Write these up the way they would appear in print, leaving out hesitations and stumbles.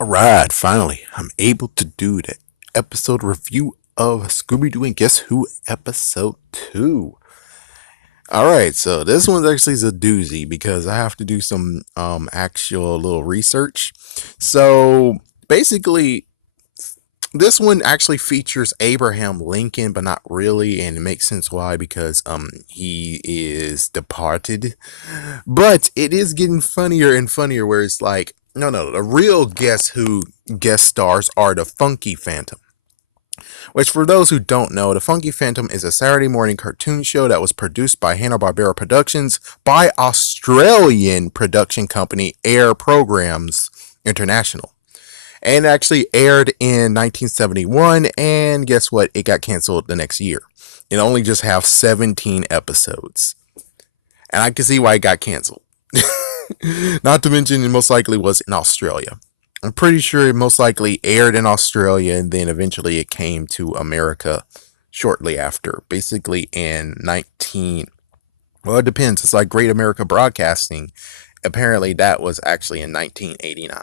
Alright, finally, I'm able to do the episode review of Scooby Doo and Guess Who episode 2. Alright, so this one's actually a doozy because I have to do some actual little research. So basically, this one actually features Abraham Lincoln, but not really, and it makes sense why because he is departed. But it is getting funnier and funnier where it's like, no, the real Guess Who guest stars are the Funky Phantom. Which, for those who don't know, the Funky Phantom is a Saturday morning cartoon show that was produced by Hanna-Barbera Productions by Australian production company Air Programs International. And actually aired in 1971, and guess what? It got canceled the next year. It only just have 17 episodes. And I can see why it got canceled. Not to mention, it most likely was in Australia. I'm pretty sure it most likely aired in Australia and then eventually it came to America shortly after. Basically in 19. Well, it depends. It's like Great America Broadcasting. Apparently, that was actually in 1989.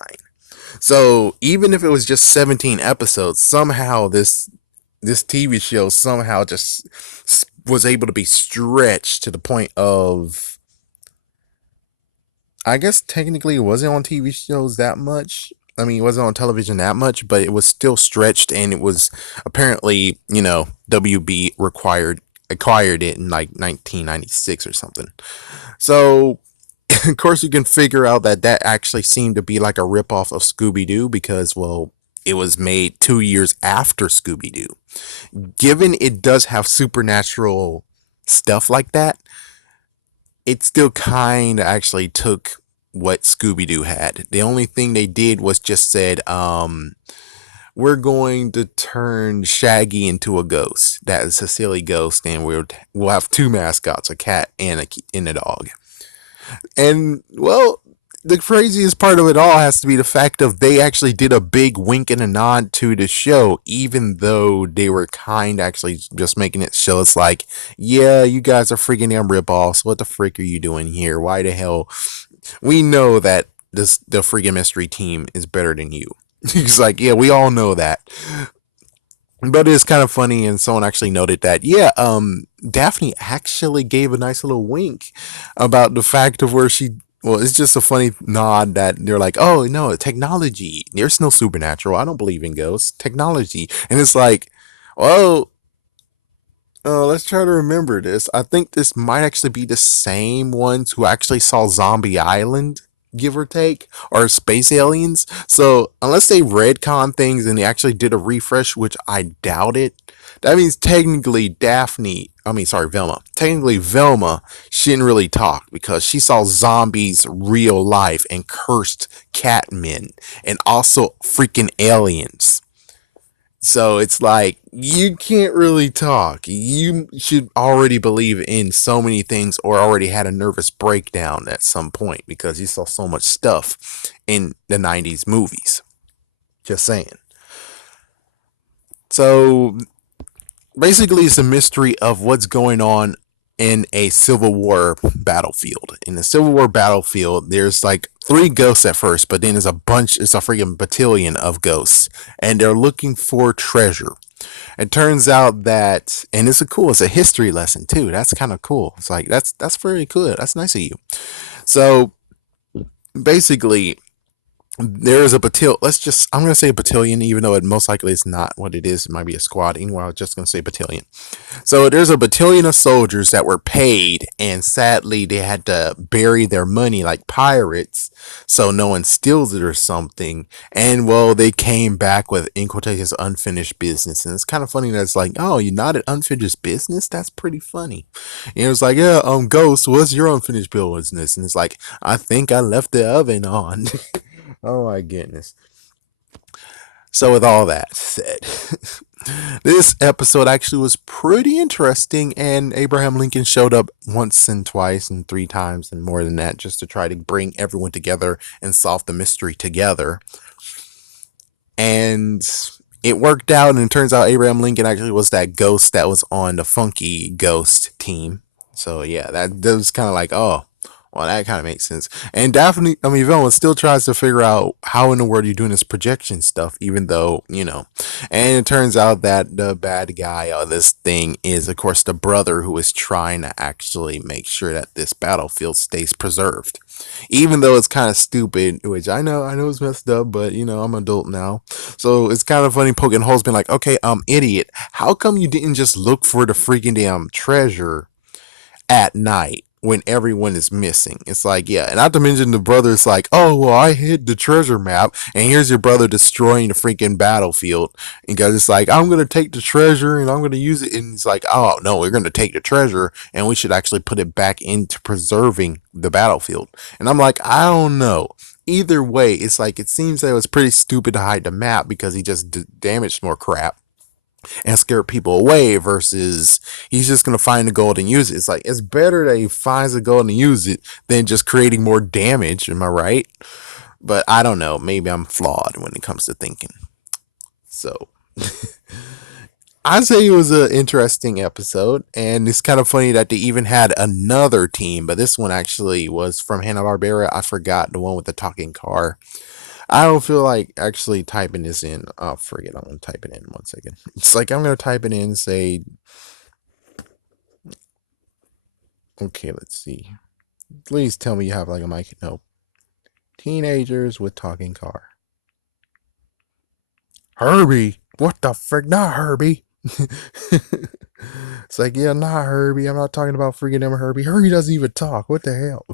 So even if it was just 17 episodes, somehow this TV show somehow just was able to be stretched to the point of, I guess technically it wasn't on TV shows that much. I mean, it wasn't on television that much, but it was still stretched, and it was apparently, WB acquired it in like 1996 or something. So, of course, you can figure out that actually seemed to be like a ripoff of Scooby Doo because, well, it was made 2 years after Scooby Doo. Given it does have supernatural stuff like that, it still kind of actually took what Scooby Doo had. The only thing they did was just said, we're going to turn Shaggy into a ghost. That is a silly ghost, and we'll have two mascots, a cat and a dog. And well, the craziest part of it all has to be the fact of they actually did a big wink and a nod to the show, even though they were kind of actually just making it show it's like, yeah, you guys are freaking damn ripoffs. What the frick are you doing here? Why the hell? We know that the freaking mystery team is better than you. He's like, yeah, we all know that. But it's kind of funny, and someone actually noted that, yeah, Daphne actually gave a nice little wink about the fact of where she. Well, it's just a funny nod that they're like, oh no, technology. There's no supernatural. I don't believe in ghosts. Technology, and it's like, well, let's try to remember this. I think this might actually be the same ones who actually saw Zombie Island, give or take, or Space Aliens. So unless they retcon things and they actually did a refresh, which I doubt it, that means technically Velma. Technically, Velma shouldn't really talk because she saw zombies real life and cursed catmen and also freaking aliens. So it's like you can't really talk. You should already believe in so many things or already had a nervous breakdown at some point because you saw so much stuff in the 90s movies. Just saying. So basically, it's a mystery of what's going on in a Civil War battlefield. In the Civil War battlefield, there's like three ghosts at first, but then there's it's a freaking battalion of ghosts, and they're looking for treasure. It turns out that, and it's a history lesson too. That's kind of cool. It's like that's very good. That's nice of you. So basically, there is a battalion. I'm going to say a battalion, even though it most likely is not what it is. It might be a squad. Anyway, I was just going to say battalion. So there's a battalion of soldiers that were paid, and sadly, they had to bury their money like pirates so no one steals it or something. And well, they came back with, in quotations, unfinished business. And it's kind of funny that it's like, oh, you're not an unfinished business? That's pretty funny. And it was like, yeah, Ghost, what's your unfinished business? And it's like, I think I left the oven on. Oh my goodness. So, with all that said, this episode actually was pretty interesting, and Abraham Lincoln showed up once and twice and three times and more than that just to try to bring everyone together and solve the mystery together. And it worked out, and it turns out Abraham Lincoln actually was that ghost that was on the Funky Ghost team. So, yeah, that was kind of like, oh, Well, that kind of makes sense. And Daphne, I mean, Velma still tries to figure out how in the world you're doing this projection stuff, even though, you know. And it turns out that the bad guy of this thing is, of course, the brother who is trying to actually make sure that this battlefield stays preserved. Even though it's kind of stupid, which I know it's messed up, but, you know, I'm an adult now. So it's kind of funny poking holes, being like, okay, idiot, how come you didn't just look for the freaking damn treasure at night when everyone is missing? It's like, yeah, and not to mention the brother's like, oh, well, I hid the treasure map, and here's your brother destroying the freaking battlefield. And guys, it's like, I'm gonna take the treasure and I'm gonna use it, and it's like, oh no, we're gonna take the treasure and we should actually put it back into preserving the battlefield. And I'm like, I don't know. Either way, it's like it seems that it was pretty stupid to hide the map because he just damaged more crap and scare people away versus he's just gonna find the gold and use it. It's like it's better that he finds the gold and use it than just creating more damage. Am I right? But I don't know. Maybe I'm flawed when it comes to thinking. So I'd say it was an interesting episode, and it's kind of funny that they even had another team, but this one actually was from Hanna Barbera. I forgot the one with the talking car. I don't feel like actually typing this in. Oh, forget. I'm gonna type it in 1 second. It's like I'm gonna type it in and say, okay, let's see. Please tell me you have like a mic. No. Teenagers with talking car. Herbie. What the frick? Not Herbie. It's like, yeah, not Herbie. I'm not talking about freaking him Herbie. Herbie doesn't even talk. What the hell?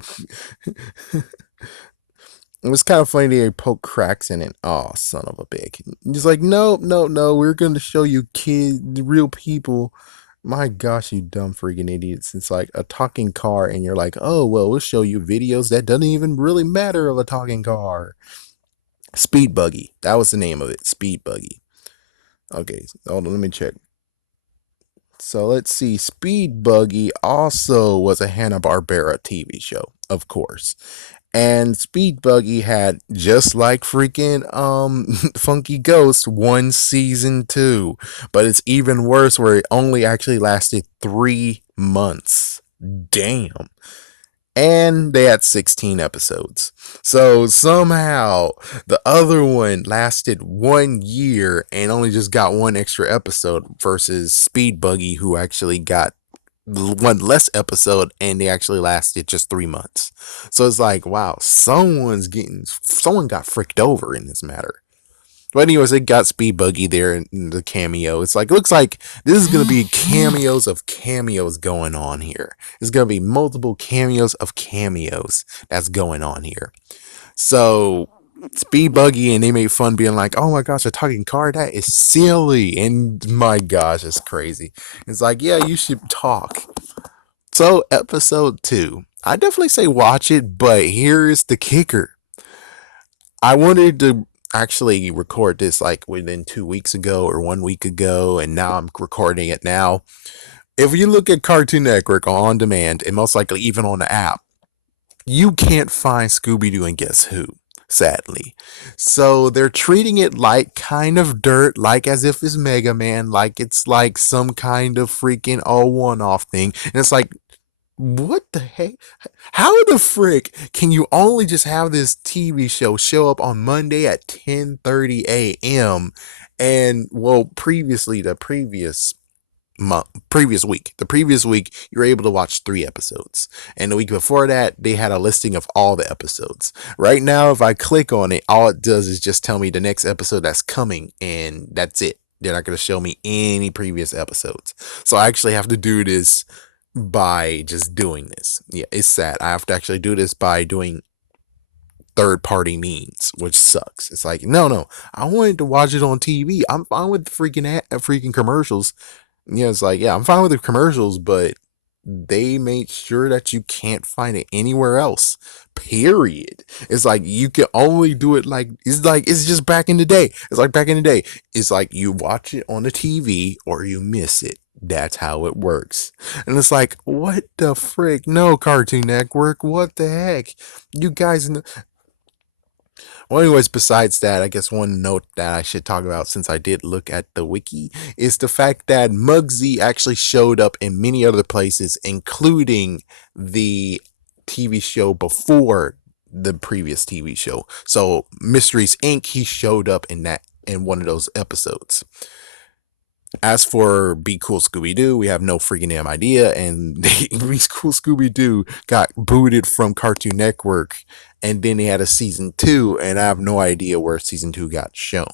It was kind of funny they poke cracks in it. Oh, son of a bitch. He's like, no, no, no. We're going to show you real people. My gosh, you dumb freaking idiots. It's like a talking car, and you're like, oh, well, we'll show you videos that doesn't even really matter of a talking car. Speed Buggy. That was the name of it. Speed Buggy. Okay, hold on, let me check. So let's see. Speed Buggy also was a Hanna-Barbera TV show, of course. And Speed Buggy had, just like freaking Funky Ghost, one season two. But it's even worse where it only actually lasted 3 months. Damn. And they had 16 episodes. So somehow the other one lasted 1 year and only just got one extra episode versus Speed Buggy, who actually got one less episode and they actually lasted just 3 months. So it's like, wow, someone got fricked over in this matter. But anyways, they got Speed Buggy there in the cameo. It's like, looks like this is gonna be cameos of cameos going on here. There's gonna be multiple cameos of cameos that's going on here. So Speed Buggy, and they made fun being like, oh my gosh, a talking car, that is silly. And my gosh, it's crazy. It's like, yeah, you should talk. So episode 2, I definitely say watch it, but here's the kicker. I wanted to actually record this like within 2 weeks ago or 1 week ago, and now I'm recording it now. If you look at Cartoon Network on demand, and most likely even on the app, you can't find Scooby Doo and Guess Who, sadly. So they're treating it like kind of dirt, like as if it's Mega Man, like it's like some kind of freaking all one off thing. And it's like, what the heck? How the frick can you only just have this TV show up on Monday at 10:30 a.m. and well, previously the previous week you were able to watch 3 episodes, and the week before that they had a listing of all the episodes. Right now, if I click on it, all it does is just tell me the next episode that's coming, and that's it. They're not going to show me any previous episodes, so I actually have to do this by just doing this. Yeah, it's sad. I have to actually do this by doing third party means, which sucks. It's like, no, I wanted to watch it on TV. I'm fine with the freaking commercials. Yeah, it's like, yeah, I'm fine with the commercials, but they made sure that you can't find it anywhere else. Period. It's like you can only do it like it's just back in the day. It's like back in the day. It's like you watch it on the TV or you miss it. That's how it works. And it's like, what the frick? No, Cartoon Network. What the heck? You guys know. Well, anyways, besides that, I guess one note that I should talk about, since I did look at the wiki, is the fact that Muggsy actually showed up in many other places, including the TV show before the previous TV show. So Mysteries Inc. He showed up in one of those episodes. As for Be Cool Scooby Doo, we have no freaking damn idea. And Be Cool Scooby Doo got booted from Cartoon Network, and then they had a season two, and I have no idea where season two got shown.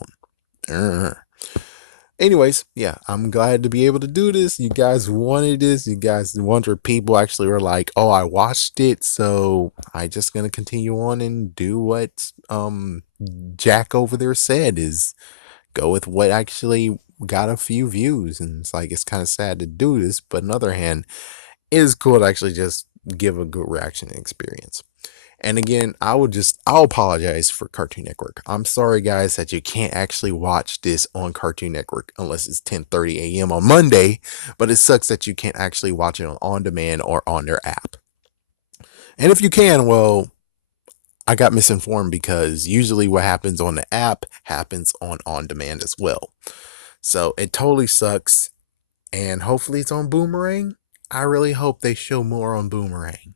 Anyways, yeah, I'm glad to be able to do this. You guys wanted this. You guys wanted people actually were like, "Oh, I watched it, so I just gonna continue on and do what Jack over there said is go with what actually got a few views." And it's like it's kind of sad to do this, but on the other hand, it is cool to actually just give a good reaction experience. And again, I'll apologize for Cartoon Network. I'm sorry guys that you can't actually watch this on Cartoon Network unless it's 10:30 a.m. on Monday, but it sucks that you can't actually watch it on demand or on their app. And if you can, well, I got misinformed because usually what happens on the app happens on demand as well. So it totally sucks, and hopefully it's on Boomerang. I really hope they show more on Boomerang.